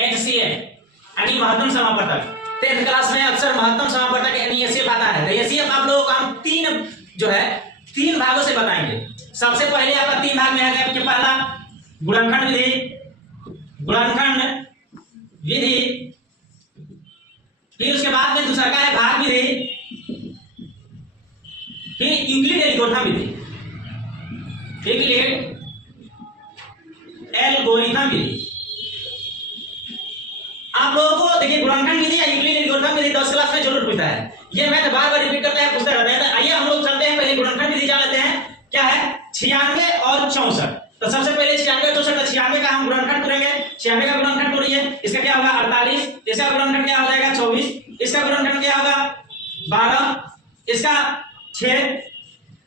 HCF यानी महत्तम समापवर्तक। 10th class में अक्सर महत्तम समापवर्तक यानी HCF आता है। तो HCF आप लोगों को हम तीन भागों से बताएंगे। सबसे पहले आपका 3 भाग में है कि पहला गुणनखंड विधि, फिर उसके बाद में दूसरा का है भाग विधि, फिर यूक्लिड एल्गोरिथम विधि। आप लोगों को देखिए गुणनखंड विधि या यूक्लिड एल्गोरिथम विधि 10 क्लास में जरूर पूछता है। ये मैं बार बार रिपीट करते हैं, पूछते रहते हैं। तो आइए हम लोग चलते हैं, पहले गुणनखंड विधि जान लेते हैं। क्या है 96 और 64। तो सबसे पहले 96 64। 96 का हम गुणनखंड करेंगे। 96 का गुणनखंड करिए, इसका क्या होगा 48, इसका गुणनखंड क्या हो जाएगा 24, इसका गुणनखंड क्या होगा 12, इसका 6,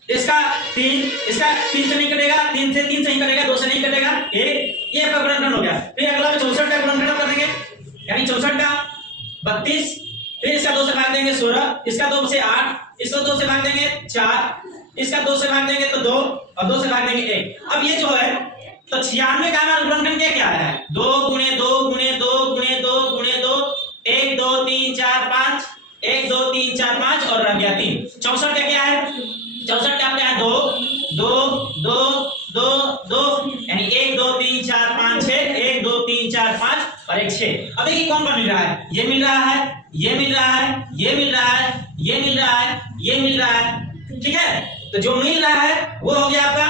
इसका 3, इसका 3 से नहीं कटेगा, 3 से 3 से ही कटेगा, 2 से नहीं कटेगा 1, ये आपका गुणनखंड हो गया। फिर अगला में 64 का गुणनखंड कर देंगे, यानी 64 का 32, फिर इसका 2 से भाग देंगे 16, इसका 2 से 8, इसको 2 से भाग देंगे 4, इसका 2 से भाग देंगे तो 2 और 2 से भाग देंगे 1। अब ये जो है तो 96 का हमारा गुणनखंड क्या है 2 गुणे 2 गुणे 2 गुणे 2 गुणे 2, 1 2 3 4 5, 1 2 3 4 5 और रह गया 3। 64 का क्या है 64 का क्या है 2 2 2 2 2, यानी 1 2 3 4 5 6, 1 2 3 4 5 और 1 6। अब देखिए कौन कौन मिल रहा है, ये मिल रहा है, ये मिल रहा है, ये मिल रहा है, ये मिल रहा है, ये मिल रहा है। ठीक है, तो जो मिल रहा है वो हो गया आपका,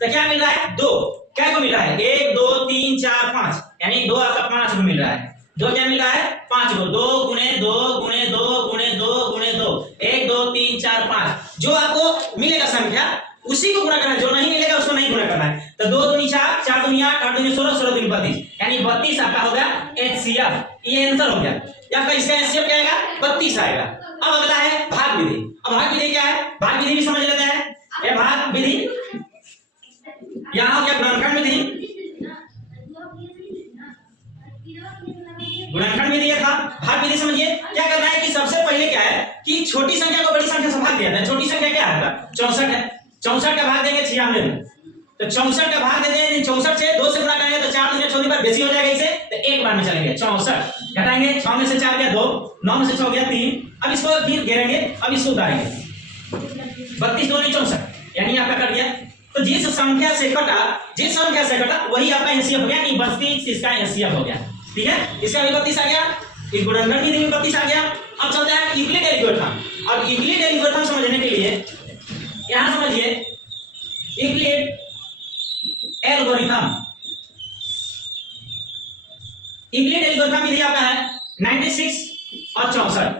तो क्या मिल रहा है 2, क्या को मिल रहा है 1 2 3 4 5, यानी 2 आपका 5 को मिल रहा है। 2 क्या मिल रहा है 5 को, 2 गुणे 2 गुणे 2 गुणे 2 गुणे 2, 1 2 3 4 5। जो आपको मिलेगा संख्या उसी को गुणा करना है, जो नहीं मिलेगा उसको नहीं गुणा करना है। तो 2 दूनी 4, 4 दूनी 8, 8 दूनी 16, 16 दूनी 32, यानी 32 आपका होगा HCF। ये आंसर हो गया आपका, इसका HCF क्या आएगा 32 आएगा। अब अगला है भाग विधि। अब भाग विधि क्या है, भाग विधि भी समझ लेते हैं। ये भाग विधि, यहाँ हो गया गुणनखंड विधि, गुणनखंड विधि था। भाग विधि समझिए क्या करना है कि सबसे पहले क्या है कि छोटी संख्या को बड़ी संख्या से भाग दिया जाता है। छोटी संख्या क्या है 64 है, 64 का भाग देंगे 96 में, तो 64 का भाग देते हैं 64 से 2 से गुणा करेंगे तो 4 दूनी 24 बार बेसी हो जाएगा, इसे तो एक बार में चलेंगे 64 घटाएंगे, 6 में से 4 गया 2, 9 में से 6 गया 3। अब इसको फिर घेरेंगे, अब इसको उतारेंगे 32 2 नहीं 64, यानी आपका कट गया। तो जिस संख्या से कटा वही आपका HCF हो गया, यानी 32 इसका HCF हो गया। ठीक है, इसका भी 32 आ गया, इस गुणनखंड विधि में 32 आ गया। अब चलते हैं यूक्लिड एल्गोरिथम। अब यूक्लिड एल्गोरिथम समझने के लिए यहां समझिए यूक्लिड एल्गोरिथम। यूक्लिड एल्गोरिथम विधि आपका है 96 और 64,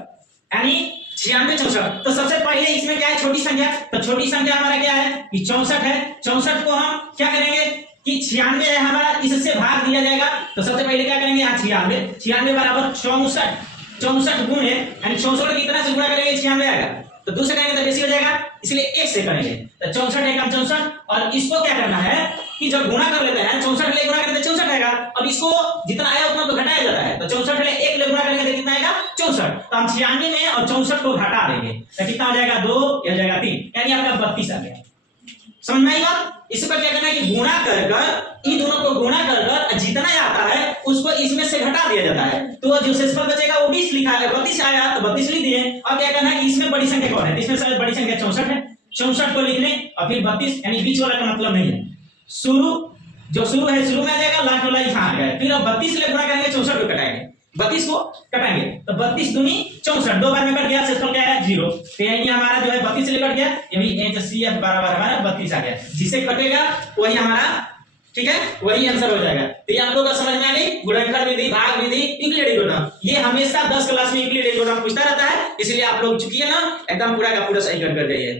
यानी 96 64। तो सबसे पहले इसमें क्या है छोटी संख्या, तो छोटी संख्या हमारा क्या है कि 64 है। 64 को हम क्या करेंगे कि 96 है हमारा, इससे भाग दिया जाएगा। तो सबसे पहले क्या करेंगे यहाँ 96 बराबर 64 गुणे, यानी 64 कितना से गुणा करेंगे 96 आएगा, तो दूसरे करेंगे तो बेसी हो जाएगा, इसलिए 1 से करेंगे। तो 64 एकम 64, और इसको क्या करना है कि जब गुणा कर लेते हैं 64 ले गुणा करते 64 आएगा। अब इसको जितना आया उतना तो घटाया जाता है, तो 64 ले 1 ले गुणा करेंगे तो कितना आएगा 64। तो हम 96 में और 64 को घटा देंगे तो कितना आ जाएगा 2, यह जाएगा 3, यानी आपका 32 आ गया। समझ में आई बात? इसको क्या करना है कि गुणा कर इन दोनों को गुणा कर जितना आता है उसको इसमें से घटा दिया जाता है, तो जो शेषफल बचेगा वो 20 लिखा है, 32 आया तो 32 लिख दिए। अब क्या करना है कि इसमें बड़ी संख्या कौन है, इसमें सबसे बड़ी संख्या 64 है, 64 को लिख लें और फिर 32, यानी बीच वाला का मतलब नहीं है, जो शुरू है शुरू में आ जाएगा, लास्ट वाला यहां आ गया। फिर अब 32 से गुणा करेंगे 64 को कटाएंगे, 32 को कटाएंगे तो 32 दूनी 64, 2 बार में कट गया, शेषफल क्या है 0। तो यानी हमारा जो है 32 से कट गया, ये भी HCF बराबर हमारा 32 आ गया। जिसे कटेगा वही हमारा, ठीक है, वही आंसर हो जाएगा। तो ये आप लोगों को समझ में आ गई गुणनखंड विधि, भाग विधि, यूक्लिड एल्गोरिथम। ये हमेशा 10 क्लास में यूक्लिड एल्गोरिथम पूछता रहता है, इसलिए आप लोग चुकी है ना एकदम पूरा का पूरा सही कर जाइए।